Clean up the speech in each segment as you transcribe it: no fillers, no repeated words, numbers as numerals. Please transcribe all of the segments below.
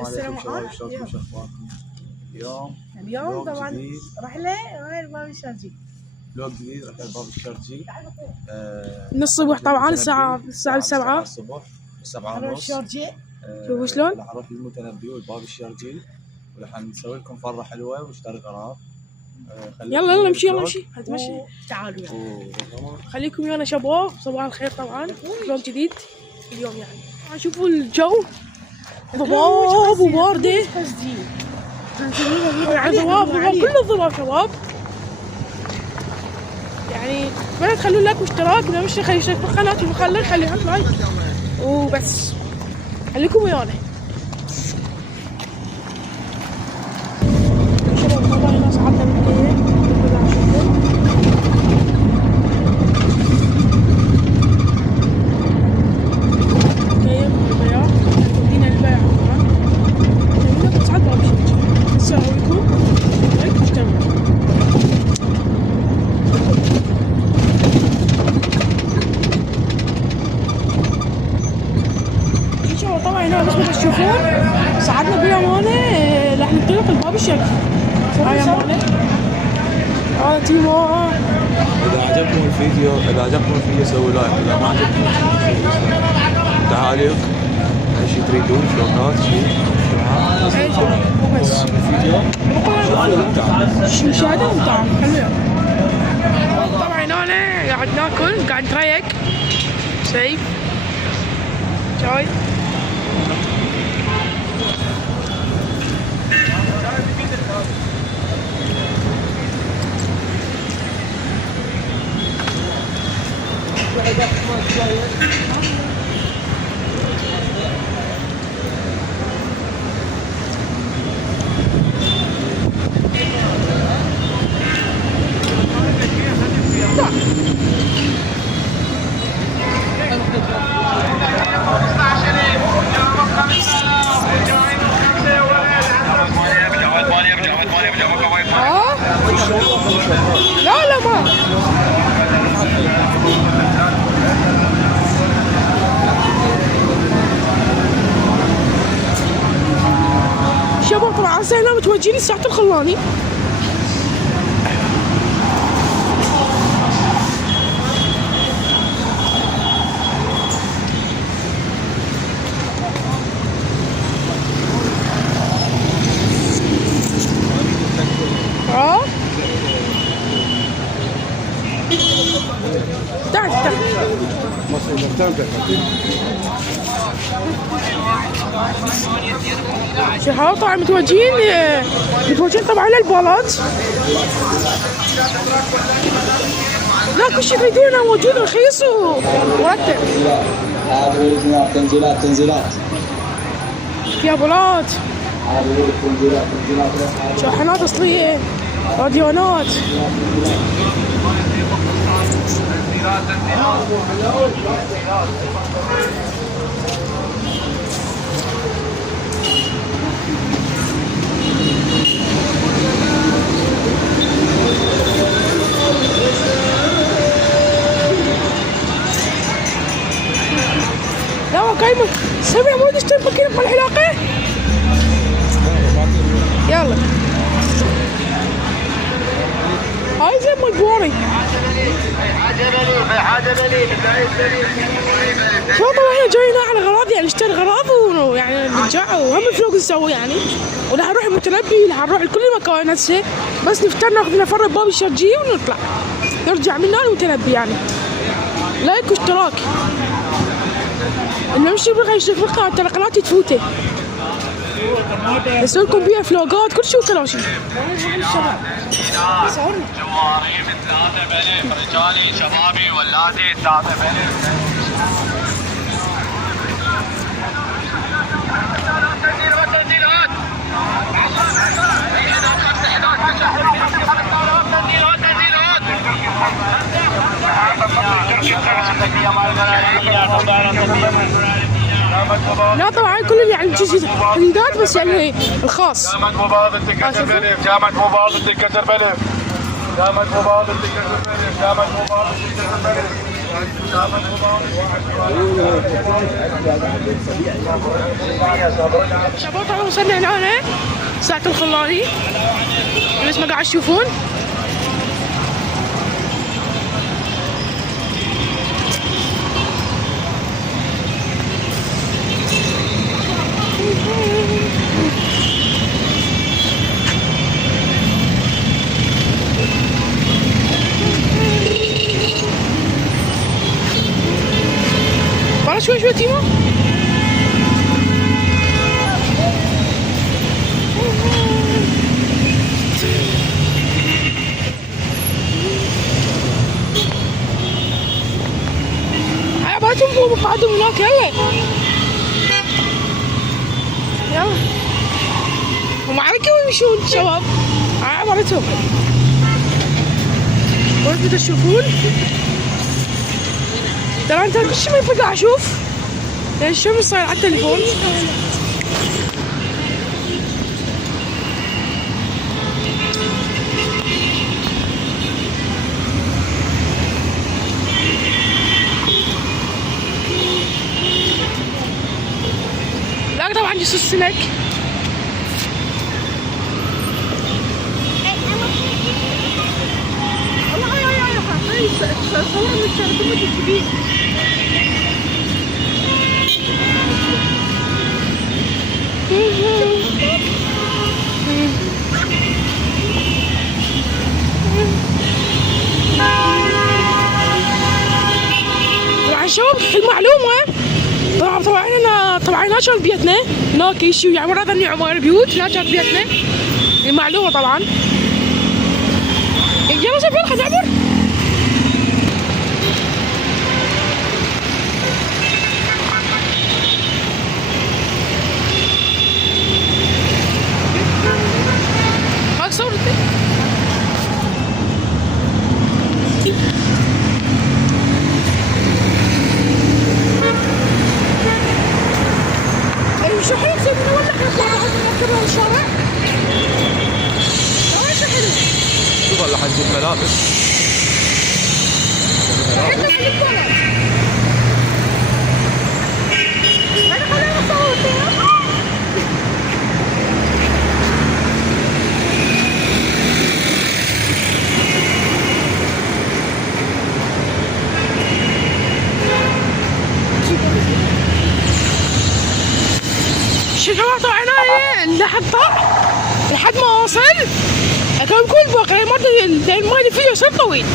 السلام عليكم شباب، شو اخباركم؟ اليوم طبعا جديد. رحلة غير باب الشرجي. فلوج جديد رحلة باب الشرجي. من الصبح طبعا الساعة 7 الصبح 7:30. الشرجي شوفوا شلون؟ راح نروح للمتنبي والباب الشرجي وراح نسوي لكم فرة حلوة واشتري غراب. يلا نمشي هتمشي. تعالوا خليكم ويانا شباب. صباح الخير. طبعا فلوج جديد اليوم يعني شوفوا الجو ضباب وباردة. يعني ضباب كله ضباب شباب. يعني ما تخلوا لايك واشتراك، اذا مش خلي اشترك بالقناة وخلي حط لايك وبس. خليكم ويانا شباب. طبعا ناس عدنا بالليل تشوفون صعدنا بالأمانة. راح ننطلق الباب الشرقي. هاي أمانة. هذا تيمو. إذا عجبكم الفيديو سووا لايك، إذا ما عجبكم تعاليق أي شيء تريدون، فلوقات شيء بس الفيديو مشاهدة وطعم حلو. طبعا أنا قاعد ناكل، قاعد نتريق شاي شاي. لا ما شباب. طبعا هسه هنا متوجهين لساحة الخلاني. شباب طبعا متوجهين طبعا للبالات. لا كل شيء تريدونه موجود رخيص ومرتب. تنزيلات فيها بالات، شاحنات اصليه، راديونات. لا كايمة سمع مو نشتري ماكينة مال الحلاقة. يلا هاي زي مال بواري. شو طبعا احنا جايين على غراض، يعني نشتري غراض ويعني نرجع وهم فلوق نسوي يعني. وراح نروح المتنبي، راح نروح لكل مكان هسه، بس نفتر ناخذ لنا فرة باب الشرجي ونطلع نرجع من هنا المتنبي. يعني لايك واشتراك، اللي مش يبغى يشترك بالقناة ترى قناتي تفوته، اسوي لكم بيها فلوقات كل شيء وكل شيء. جواري من 3000 رجالي شبابي ولادي 3000. لا طبعا كل يعني جديدات بس يعني الخاص. جامعة مباراة الكسر بلف، جامعة مباراة الكسر بلف، جامعة مباراة الكسر بلف، جامعة مباراة الكسر بلف. شباب طبعا وصلنا هنا ساعة الخلاني مثل ما قاعد تشوفون. برا شوي تيمو. هيا بعتهم فوق مقعدهم هناك. يلا هم على كم يمشون شباب. هاي عبارتهم وانتم تشوفون. ترى انت كل شيء ما ينفع اشوف لان الشمس صاير على التليفون. لا طبعا جسوس السمك. والله يا خاطري صور من الشارع كبير. طبعا شباب المعلومة طبعا هنا كان بيتنا هناك يشيو يعني ورا ذني عمار بيوت هنا كان بيتنا. المعلومة طبعا. يلا شباب خلينا نعبر. هاك صورتي. شو حلو تسوي من ولا نطلع نركب الشارع؟ شو حلو؟ شوف هلا حنجيب ملابس. احنا في البلد. انا خلينا نصور فيها. شباب طبعا انا لحد ما اوصل كان كل باقي الماء اللي فيه يصير طويل.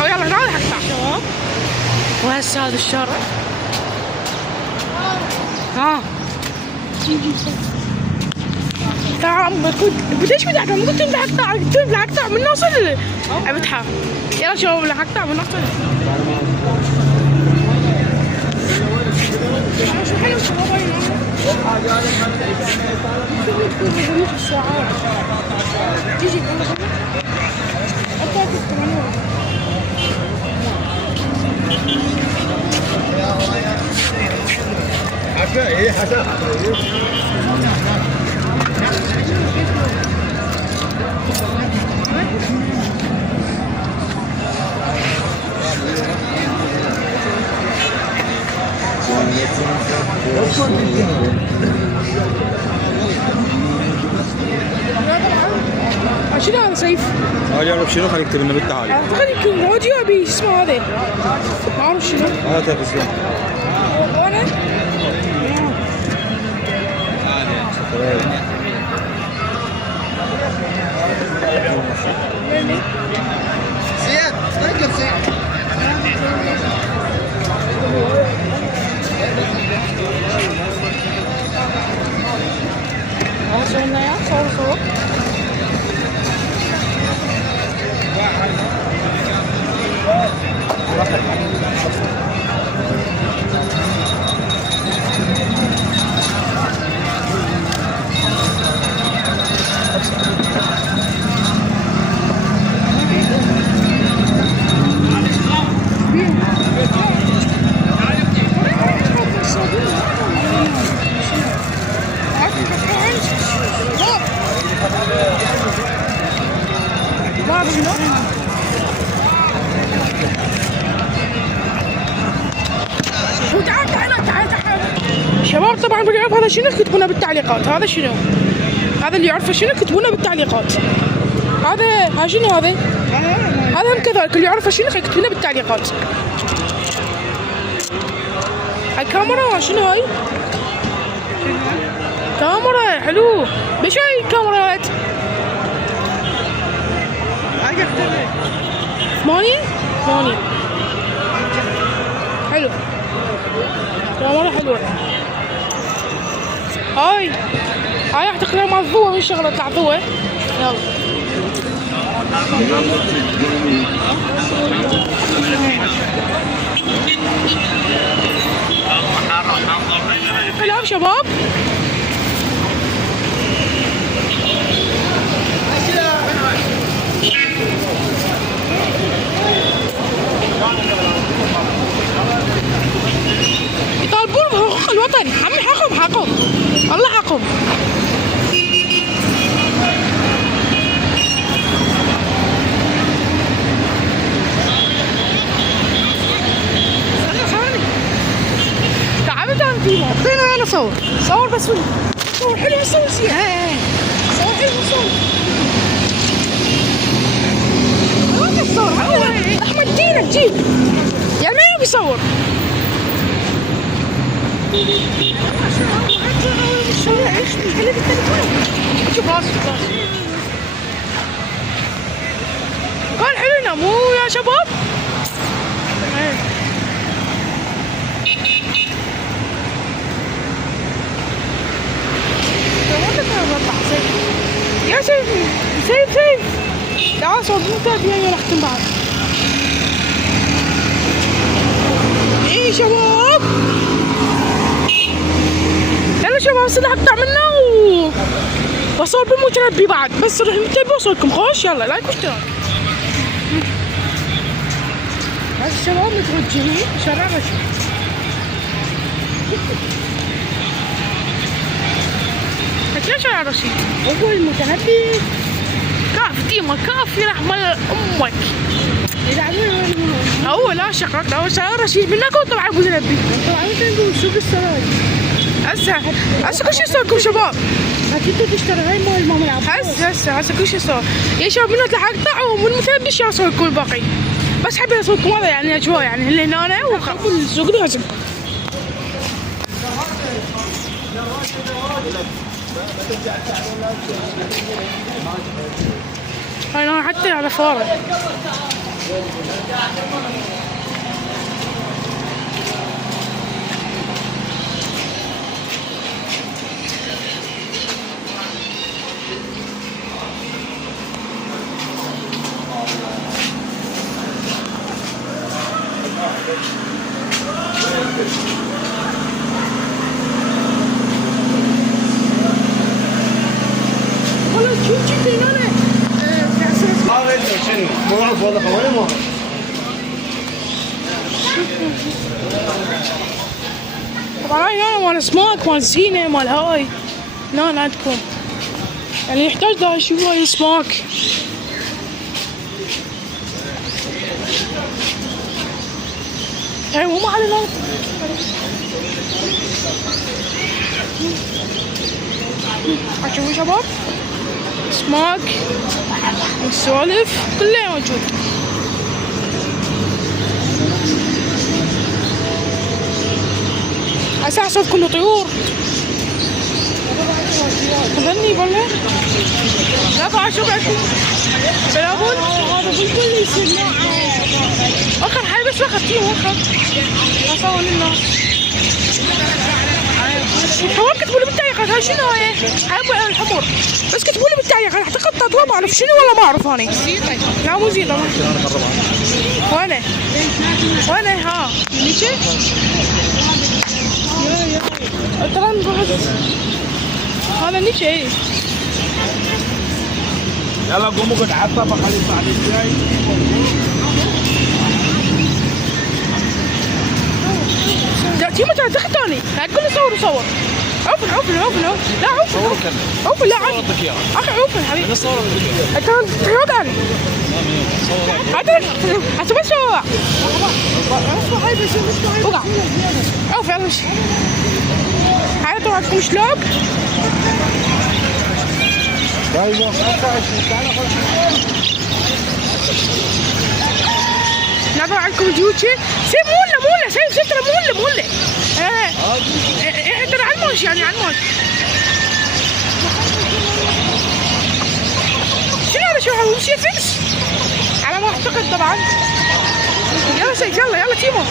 او يلا هنا حقطع شباب. وهسه هذا الشارع. ها تمام بديش بدي اقطع. مو قلت لهم اقطع. قلت لهم اقطع من نوصل ابتحى. يلا شباب اقطع من نوصل. شو حلو شباب الساعات تيجي حكا ايه حكا شنو هذا سيف؟ هاي اعرف شنو. خليك نكتب لنا بالتعالي. اعتقد يمكن راديو ابي اسمه هذا. ما اعرف شنو. هذا تلفزيون. وانا؟ زياد ركب زياد. صورنا يا صور. يعرف هذا شنو اكتبونه بالتعليقات. هذا شنو؟ هذا اللي يعرفه شنو اكتبونه بالتعليقات. هذا شنو هذا؟ هذا هم كذلك اللي يعرفه شنو يكتبونه بالتعليقات. الكاميرا شنو هاي؟ كاميرا حلو. بشو هاي الكاميرا يا ولد؟ ثمانية حلو. كاميرا حلوة. هاي اعتقد مال ضوء من شغلة تطلع ضوء. يلا حلو شباب. يطالبون بحقوق الوطن. عمي حقهم والله حقهم. تعال خلينا انا صور بس صور حلو. صور سيئة. صور حلو. صور احمد دينك جيب يعني ما يبي يصور. شوف راسي كان حلونا مو يا شباب؟ يا سيف تعال صوت انت يا نختم بعد. ايه شباب يلا شباب صدق اقطع منه وصور بالمتنبي بعد. بس روح المتنبي وصلكم خوش. يلا لايك واشتراك. هذا الشباب متوجهين شارع رشيد. حكي شارع رشيد. هو المتنبي كاف ديما كاف يرحم امك. هو لا شقق هو شارع رشيد منك وطلع المتنبي. طلع المتنبي سوق السراي. هسه كل شيء يسويكم شباب. اكيد تشتري هاي مال ماما العباس. هسه كل شيء يسوي يا شباب. من اطلع اقطع ومن المتنبي شو اسوي لكم الباقي. بس حبيت اسوي لكم هذا يعني اجواء يعني اللي هنا وخلف السوق لازم. هاي حتى على فارغ. مو عارف والله خواني ما طبعا هاي هنا مال سماك مال زينة مال هاي هنا عندكم يعني يحتاج له يشوف هاي سماك. يعني مو علينا شوفوا شباب سماك والسوالف كلها موجود. هسه احسب كله طيور. غني والله لا بعد شو بعد بلابول هذا بالكل يصير اخر حاجه بس اخر تيم اخر اصور لنا حوار. كتبوا لي بالتعليقات هاي شنو هاي؟ حبوا الحمر بس كتبوا لي بالتعليقات. اعتقد تطلع ما اعرف شنو ولا ما اعرف اني. لا مو زينة. وين ها نيجي ترى هذا نيجي. يلا قوموا قد عطى خلي الصعد الجاي. جاتي متى تختاني لا تقول لي صور. عوفن لا عوفن لا عادي اخي عوفن حبيبي. صور انت تروق علي هسه بس وقع عوف يلا مشي. هذا طبعا عندكم شلوب. لا طبعا عندكم جوتشي. سيب موله سيب ترى موله. ترى على الموش يعني على الموش. شنو هذا شو هذا شيء فيكس على ما اعتقد طبعا. يلا سيف يلا تيمو.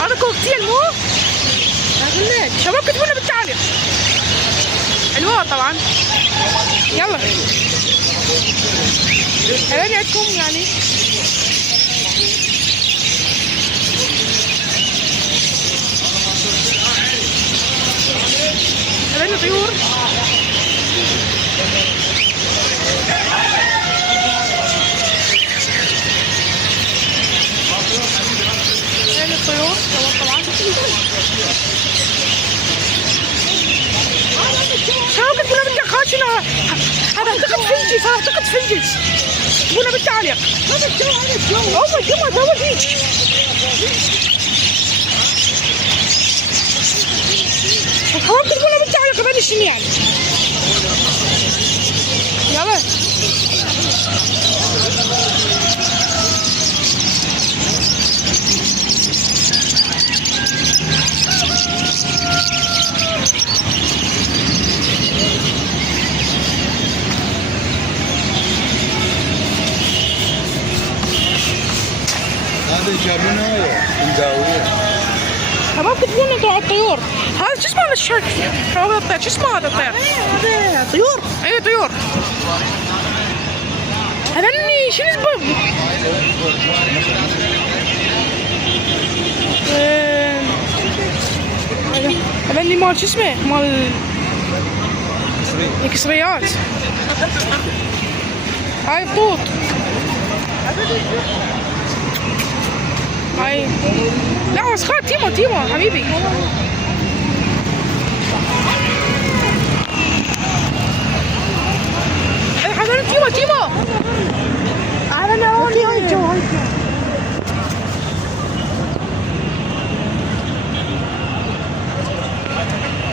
هذا كوكتيل مو؟ اقول لك شباب كتبوا لنا بالتعليق. حلوة طبعا. يلا هذول عندكم يعني هذول طيور. هذول الطيور طبعا. شباب كتبوا لنا بالتعليق. شنو هذا؟ اعتقد فنجس. كتبوا لنا بالتعليق. أول هيك. حاول تقول لنا بالتعليق هذا شنو يعني. يلا هذا جابناها مداوية. شباب كتبوا لنا انتوا على الطيور. هذا شو اسمه هذا الشرك؟ هذا الطير شو اسمه هذا الطير؟ هذا طيور. اي طيور. هذني شنو اسمه؟ هذني مال شو اسمه؟ مال الكسريات. هاي بطوط. هاي لا بس خلاص تيمو حبيبي. هذا تيمو هذا هاي الجو هاي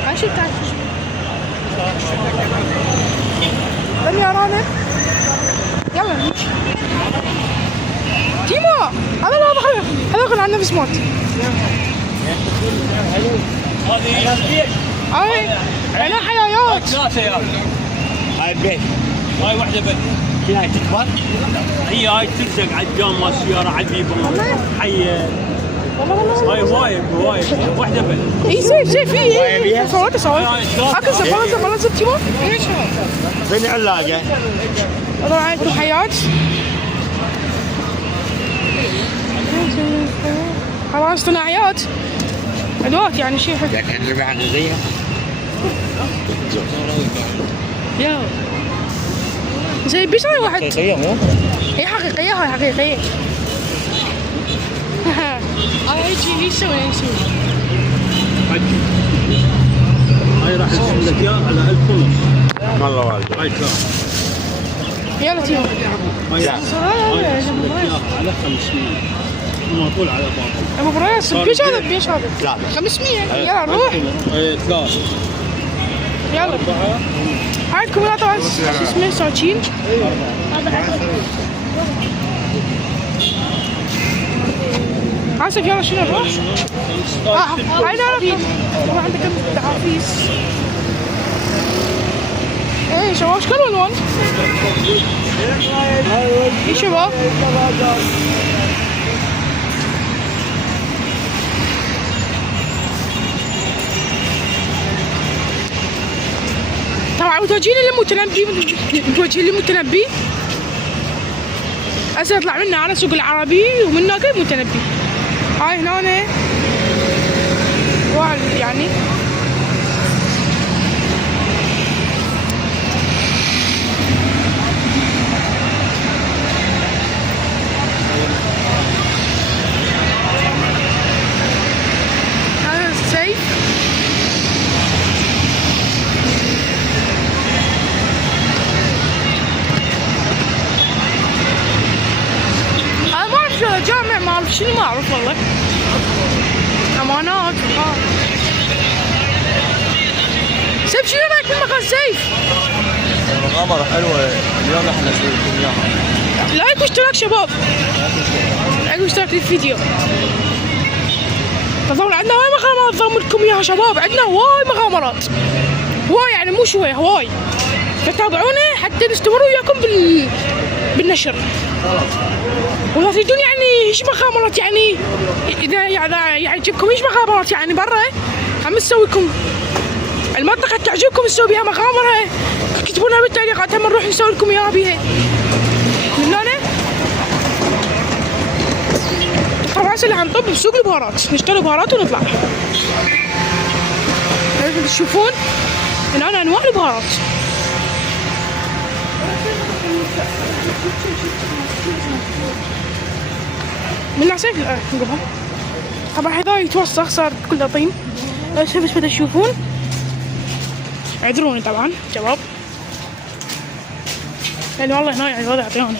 ماشي تعال يا رانا. يلا نمشي. تيمو هذا كان عنده نفس موت. هاي انا حيوانات. هاي بيت. هاي واحدة بس. هاي تكبر. هاي تلزق على الجام مال السيارة على البيبان. حية. هاي وايد واحدة بس. اي سيف في صورته هكذا بلزق تيمو. فين علاقة؟ طبعا عندكم حيات. خلاص صناعيات ادوات يعني شيء حلو. لكن اللعبة حقيقية. يا زي بيسوي واحد. حقيقية مو؟ هي حقيقية هاي حقيقية. هاي يسوي هاي راح ارسم لك اياها على 1000 ونص. والله والده. هاي كار. يلا تيمو. هاي ارسم لك اياها على 500. ومطول على بابا. ابو برايس بيش هذا لا 500. يلا نروح. اي 3. يلا عندكم هنا طبعا شو اسمه ساكين. عاصف يلا شنو نروح؟ هاي لا طبعا عندك دعافيس. ايه شباب ايش كل الوان؟ ايه شباب؟ طبعا متوجهين للمتنبي. هسه يطلع منا على سوق العربي ومن هناك المتنبي. هاي هنا يعني هذا السيف. جامع مال سيف؟ المغامرة حلوة، اليوم احنا نسوي لكم اياها. لايك واشتراك شباب. لايك واشتراك للفيديو. طبعا عندنا هواي مغامرات ضامن لكم اياها شباب، عندنا هواي مغامرات. هواي يعني مو شوي هواي. فتابعونا حتى نستمر وياكم بالنشر. واذا تريدون يعني ايش مغامرات يعني اذا يعجبكم ايش مغامرات يعني برا هم نسوي لكم المنطقة تعجبكم نسوي بها مغامرة اكتبونا بالتعليقات هم نروح نسوي لكم اياها بيها. من هنا طبعا هسه اللي حنطب بسوق البهارات، نشتري بهارات ونطلع. مثل تشوفون هنا انواع البهارات. من سيف نقولها طبعا هذا يتوسخ صار كله طين. شوف ايش بدها تشوفون، اعذروني طبعا شباب لان والله هنا يعني الوضع عطياني.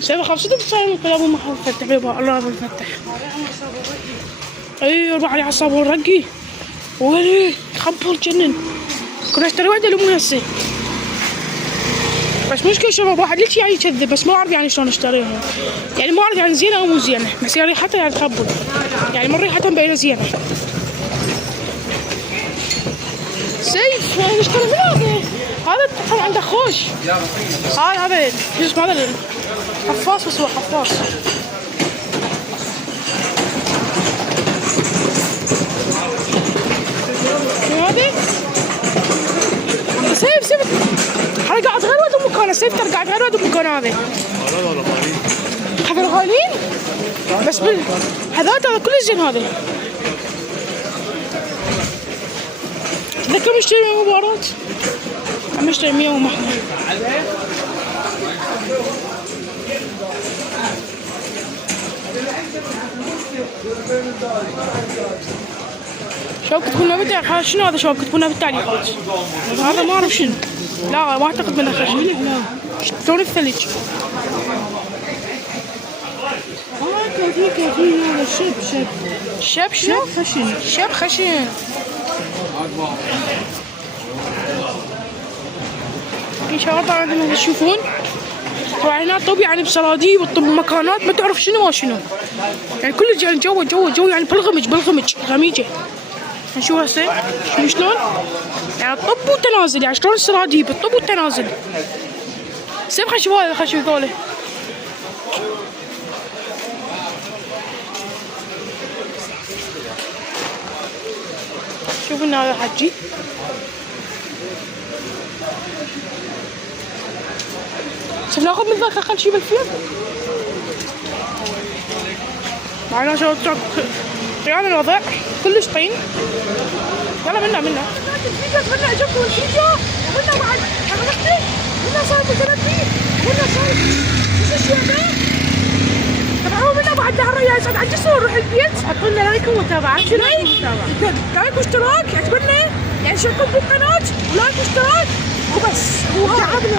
سيف اخاف صدق تصير القلاب وما فتح بيبها الله يفتح. اي يربع علي عصابه رقي ولي خبر جنن. كنا اشتري واحده لامي هسه بس مشكلة شباب واحد ليش يعني يكذب بس ما اعرف يعني شلون اشتريها. يعني ما اعرف يعني زينه او مو زينه بس يعني ريحتها يعني تخبل يعني من ريحتها مبينه زينه. سيف نشتري من هذا طبعا عنده خوش. هذا شو اسمه هذا حفاص بس هو حفاص. شو هذا؟ سيف هذا قاعد غير واد مكانه. سيف ترى قاعد غير واد مكانه. هذا غاليين بس هذا كله زين. هذا تذكر نشتري من مبارات عم نشتري 100 ومحنا. شباب كتبونا بالتعليقات شنو هذا شباب كتبونا بالتعليقات. هذا ما اعرف شنو. لا ما اعتقد منه خشن. شلون الثلج؟ كافي هذا شب شنو؟ خشن. شب خشن. ان شاء الله طبعا مثل تشوفون طبعا هنا طب يعني بسراديب والطب بمكانات ما تعرف شنو وشنو يعني كل يعني جو يعني بالغمج غميجه. نشوف هسه شلون يعني الطب والتنازل يعني شلون السراديب الطب والتنازل. سيب خشوا هذا خشوا ذولا. شوفوا لنا هذا حجي شوف ناخذ من ذاك اقل شيء بالفيل. معنا شو طيان الوضع كلش طين. يلا منا الفيديو عجبكم الفيديو منا بعد حضرتي منا صار متنبي منا صار ايش الشيء ده. تابعوا منا بعد دهر يا سعد عجزوا نروح البيت. حطوا لنا لايك ومتابعه لايك واشتراك اتمنى يعني شاركوا بالقناه ولايك واشتراك وبس. وتعبنا